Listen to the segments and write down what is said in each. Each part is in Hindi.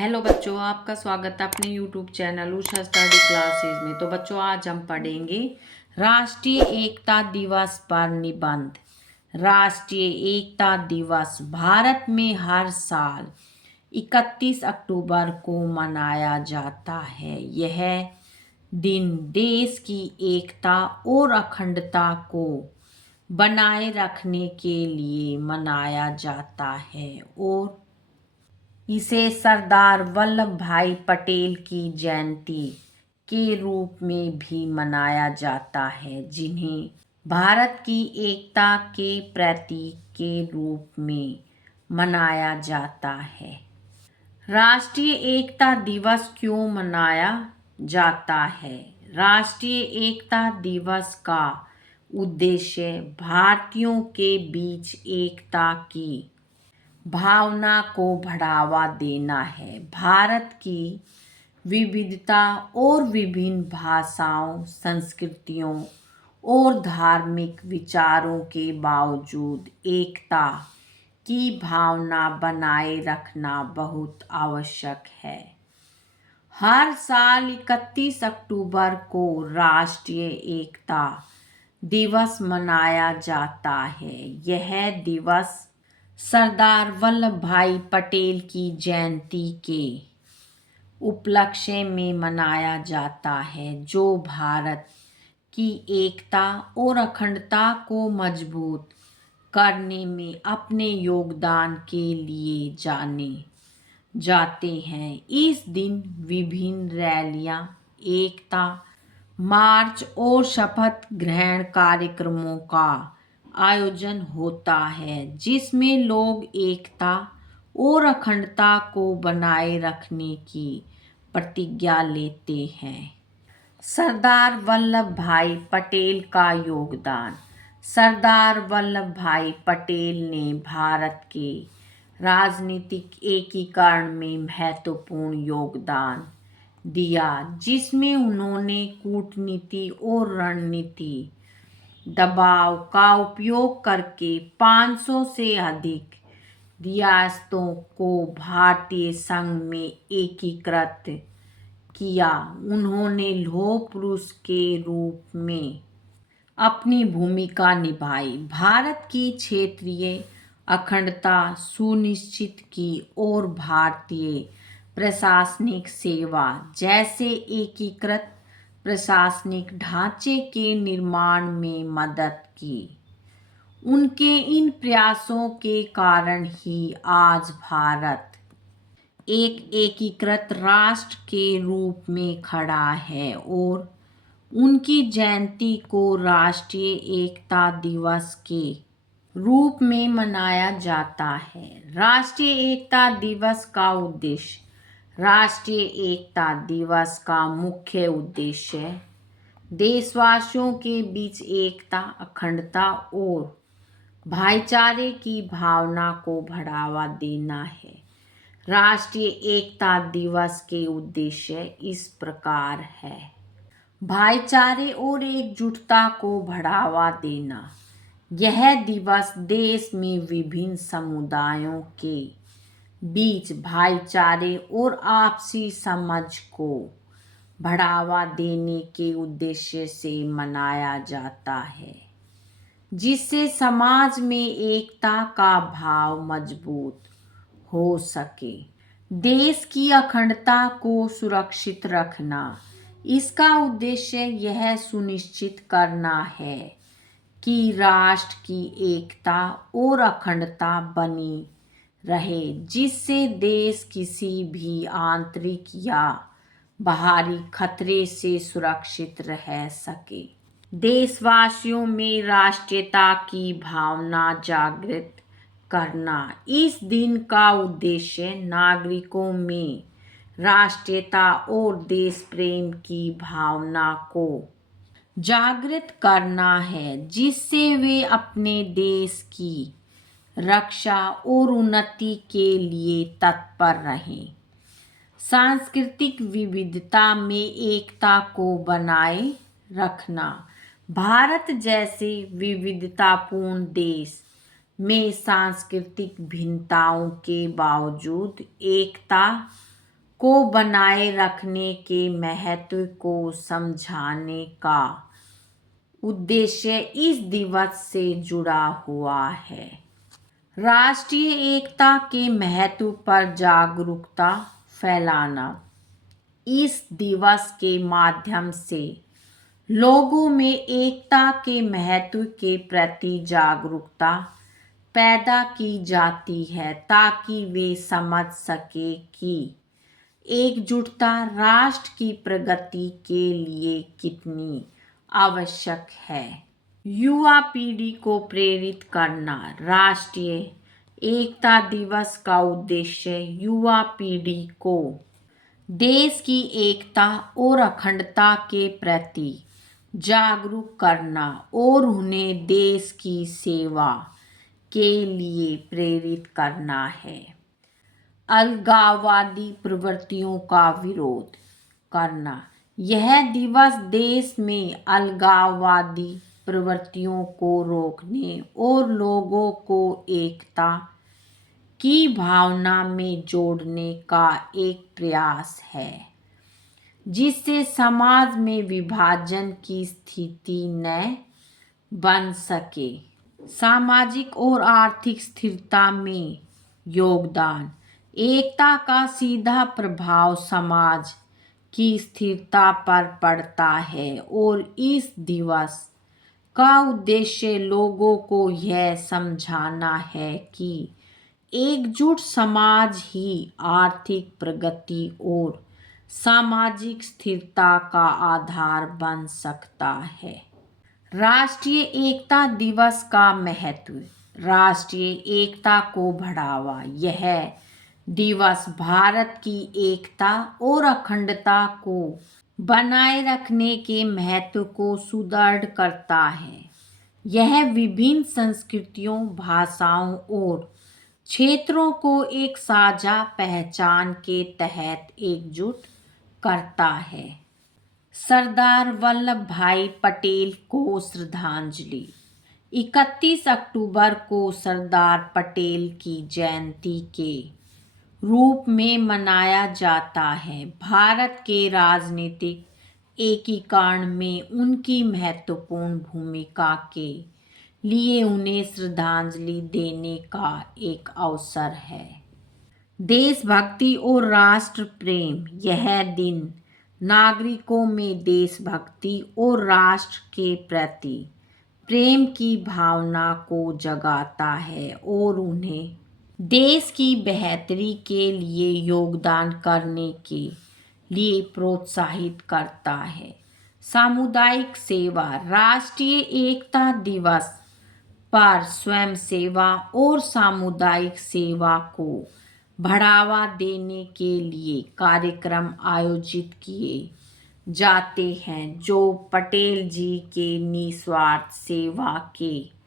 हेलो बच्चों, आपका स्वागत है अपने YouTube channel Usha study classes में। तो बच्चों, आज हम पढ़ेंगे राष्ट्रीय एकता दिवस पर निबंध। राष्ट्रीय एकता दिवस भारत में हर साल 31 अक्टूबर को मनाया जाता है। यह दिन देश की एकता और अखंडता को बनाए रखने के लिए मनाया जाता है और इसे सरदार वल्लभ भाई पटेल की जयंती के रूप में भी मनाया जाता है, जिन्हें भारत की एकता के प्रतीक के रूप में मनाया जाता है। राष्ट्रीय एकता दिवस क्यों मनाया जाता है? राष्ट्रीय एकता दिवस का उद्देश्य भारतीयों के बीच एकता की भावना को बढ़ावा देना है। भारत की विविधता और विभिन्न भाषाओं, संस्कृतियों और धार्मिक विचारों के बावजूद एकता की भावना बनाए रखना बहुत आवश्यक है। हर साल 31 अक्टूबर को राष्ट्रीय एकता दिवस मनाया जाता है। यह दिवस सरदार वल्लभ भाई पटेल की जयंती के उपलक्ष्य में मनाया जाता है, जो भारत की एकता और अखंडता को मजबूत करने में अपने योगदान के लिए जाने जाते हैं। इस दिन विभिन्न रैलियां, एकता मार्च और शपथ ग्रहण कार्यक्रमों का आयोजन होता है, जिसमें लोग एकता और अखंडता को बनाए रखने की प्रतिज्ञा लेते हैं। सरदार वल्लभ भाई पटेल का योगदान। सरदार वल्लभ भाई पटेल ने भारत के राजनीतिक एकीकरण में महत्वपूर्ण योगदान दिया, जिसमें उन्होंने कूटनीति और रणनीति दबाव का उपयोग करके 500 से अधिक रियासतों को भारतीय संघ में एकीकृत किया। उन्होंने लौह पुरुष के रूप में अपनी भूमिका निभाई, भारत की क्षेत्रीय अखंडता सुनिश्चित की और भारतीय प्रशासनिक सेवा जैसे एकीकृत प्रशासनिक ढांचे के निर्माण में मदद की। उनके इन प्रयासों के कारण ही आज भारत एक एकीकृत राष्ट्र के रूप में खड़ा है और उनकी जयंती को राष्ट्रीय एकता दिवस के रूप में मनाया जाता है। राष्ट्रीय एकता दिवस का उद्देश्य। राष्ट्रीय एकता दिवस का मुख्य उद्देश्य देशवासियों के बीच एकता, अखंडता और भाईचारे की भावना को बढ़ावा देना है। राष्ट्रीय एकता दिवस के उद्देश्य इस प्रकार है: भाईचारे और एकजुटता को बढ़ावा देना। यह दिवस देश में विभिन्न समुदायों के बीच भाईचारे और आपसी समझ को बढ़ावा देने के उद्देश्य से मनाया जाता है, जिससे समाज में एकता का भाव मजबूत हो सके। देश की अखंडता को सुरक्षित रखना। इसका उद्देश्य यह सुनिश्चित करना है कि राष्ट्र की एकता और अखंडता बनी रहे, जिससे देश किसी भी आंतरिक या बाहरी खतरे से सुरक्षित रह सके। देशवासियों में राष्ट्रीयता की भावना जागृत करना। इस दिन का उद्देश्य नागरिकों में राष्ट्रीयता और देश प्रेम की भावना को जागृत करना है, जिससे वे अपने देश की रक्षा और उन्नति के लिए तत्पर रहें। सांस्कृतिक विविधता में एकता को बनाए रखना। भारत जैसे विविधतापूर्ण देश में सांस्कृतिक भिन्नताओं के बावजूद एकता को बनाए रखने के महत्व को समझाने का उद्देश्य इस दिवस से जुड़ा हुआ है। राष्ट्रीय एकता के महत्व पर जागरूकता फैलाना। इस दिवस के माध्यम से लोगों में एकता के महत्व के प्रति जागरूकता पैदा की जाती है ताकि वे समझ सके कि एकजुटता राष्ट्र की प्रगति के लिए कितनी आवश्यक है। युवा पीढ़ी को प्रेरित करना। राष्ट्रीय एकता दिवस का उद्देश्य युवा पीढ़ी को देश की एकता और अखंडता के प्रति जागरूक करना और उन्हें देश की सेवा के लिए प्रेरित करना है। अलगाववादी प्रवृत्तियों का विरोध करना। यह दिवस देश में अलगाववादी प्रवृत्तियों को रोकने और लोगों को एकता की भावना में जोड़ने का एक प्रयास है जिससे समाज में विभाजन की स्थिति न बन सके। सामाजिक और आर्थिक स्थिरता में योगदान। एकता का सीधा प्रभाव समाज की स्थिरता पर पड़ता है और इस दिवस का उद्देश्य लोगों को यह समझाना है कि एकजुट समाज ही आर्थिक प्रगति और सामाजिक स्थिरता का आधार बन सकता है। राष्ट्रीय एकता दिवस का महत्व। राष्ट्रीय एकता को बढ़ावा। यह दिवस भारत की एकता और अखंडता को बनाए रखने के महत्व को सुदृढ़ करता है। यह विभिन्न संस्कृतियों, भाषाओं और क्षेत्रों को एक साझा पहचान के तहत एकजुट करता है। सरदार वल्लभ भाई पटेल को श्रद्धांजलि। 31 अक्टूबर को सरदार पटेल की जयंती के रूप में मनाया जाता है। भारत के राजनीतिक एकीकरण में उनकी महत्वपूर्ण भूमिका के लिए उन्हें श्रद्धांजलि देने का एक अवसर है। देशभक्ति और राष्ट्र प्रेम। यह दिन नागरिकों में देशभक्ति और राष्ट्र के प्रति प्रेम की भावना को जगाता है और उन्हें देश की बेहतरी के लिए योगदान करने के लिए प्रोत्साहित करता है। सामुदायिक सेवा। राष्ट्रीय एकता दिवस पर स्वयं सेवा और सामुदायिक सेवा को बढ़ावा देने के लिए कार्यक्रम आयोजित किए जाते हैं जो पटेल जी के निस्वार्थ सेवा के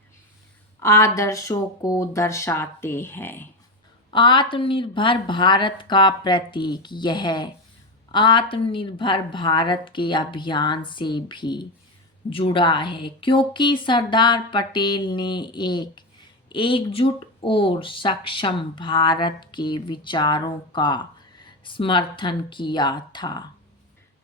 आदर्शों को दर्शाते हैं। आत्मनिर्भर भारत का प्रतीक। यह आत्मनिर्भर भारत के अभियान से भी जुड़ा है क्योंकि सरदार पटेल ने एक एकजुट और सक्षम भारत के विचारों का समर्थन किया था।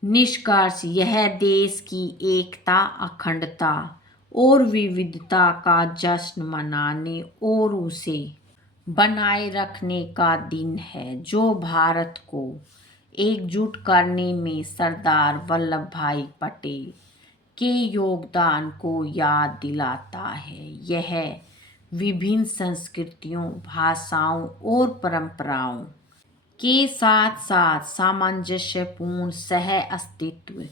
निष्कर्ष। यह देश की एकता, अखंडता और विविधता का जश्न मनाने और उसे बनाए रखने का दिन है जो भारत को एकजुट करने में सरदार वल्लभ भाई पटेल के योगदान को याद दिलाता है। यह विभिन्न संस्कृतियों, भाषाओं और परंपराओं के साथ साथ सामंजस्यपूर्ण सह अस्तित्व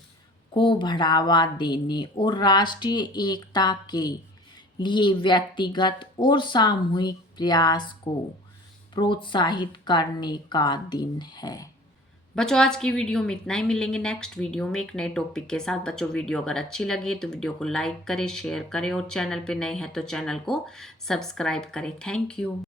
को बढ़ावा देने और राष्ट्रीय एकता के लिए व्यक्तिगत और सामूहिक प्रयास को प्रोत्साहित करने का दिन है। बच्चों आज की वीडियो में इतना ही। मिलेंगे नेक्स्ट वीडियो में एक नए टॉपिक के साथ। बच्चों वीडियो अगर अच्छी लगे तो वीडियो को लाइक करें, शेयर करें और चैनल पे नए हैं तो चैनल को सब्सक्राइब करें। Thank you.